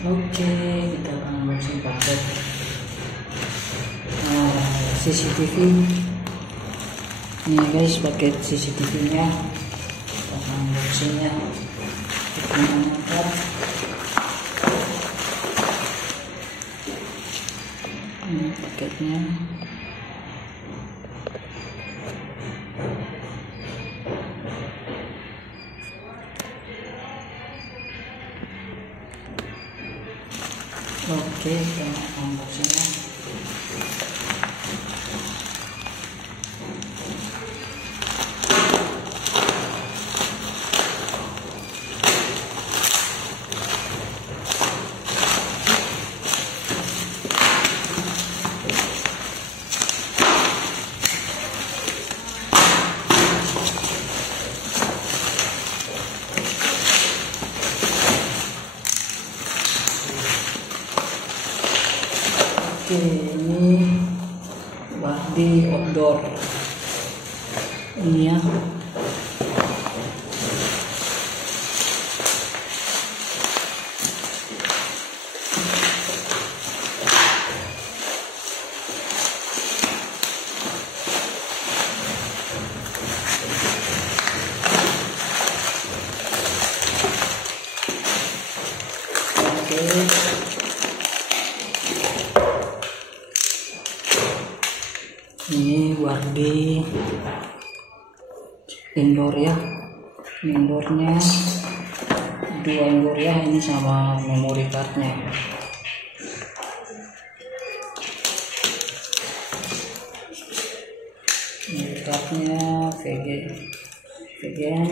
Oke, kita unboxing paket CCTV. Ini guys, paket CCTV nya. Kita unboxingnya. Kita angkat. Ini paketnya. Oke, kita unboxingnya. Oke, ini Wardi outdoor ini ya. Oke, ini Wardi indoor ya. Indoornya 2 indoor ya, ini sama memory cardnya. Memory cardnya VGA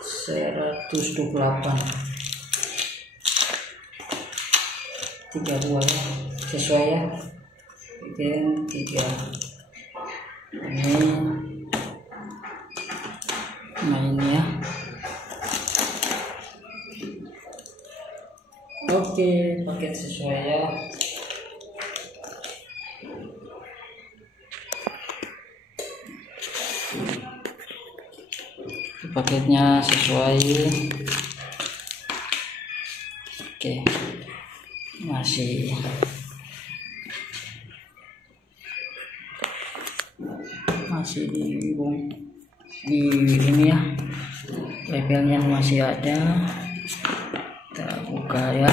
128 3 buah ya, sesuai ya. Kemudian 3 ini mainnya. Oke, paket sesuai ya. Paketnya sesuai. Oke, masih di ini ya, labelnya masih ada. Kita buka ya.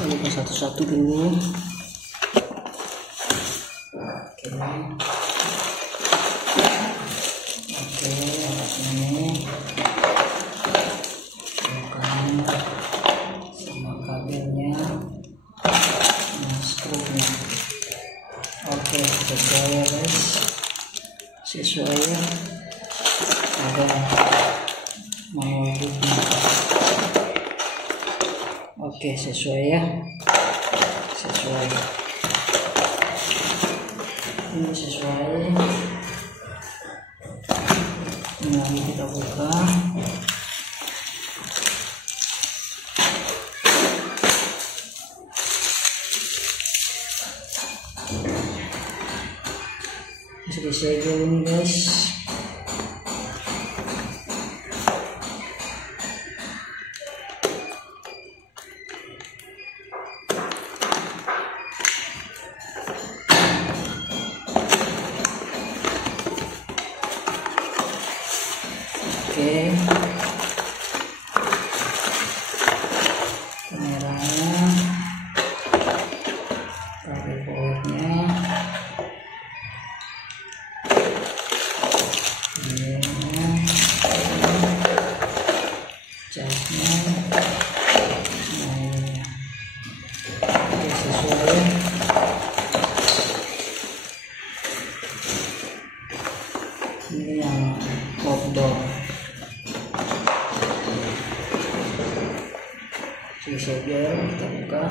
Kita buka satu-satu dulu. Oke, atas ini bukan sama kabelnya, skrunya. Oke, sesuai ya guys, sesuai ya. Ada manual booknya. Oke, sesuai ya, sesuai. Ini sesuai. Ini kita buka. Masih disegel ini guys. Oke, disegel, kita buka.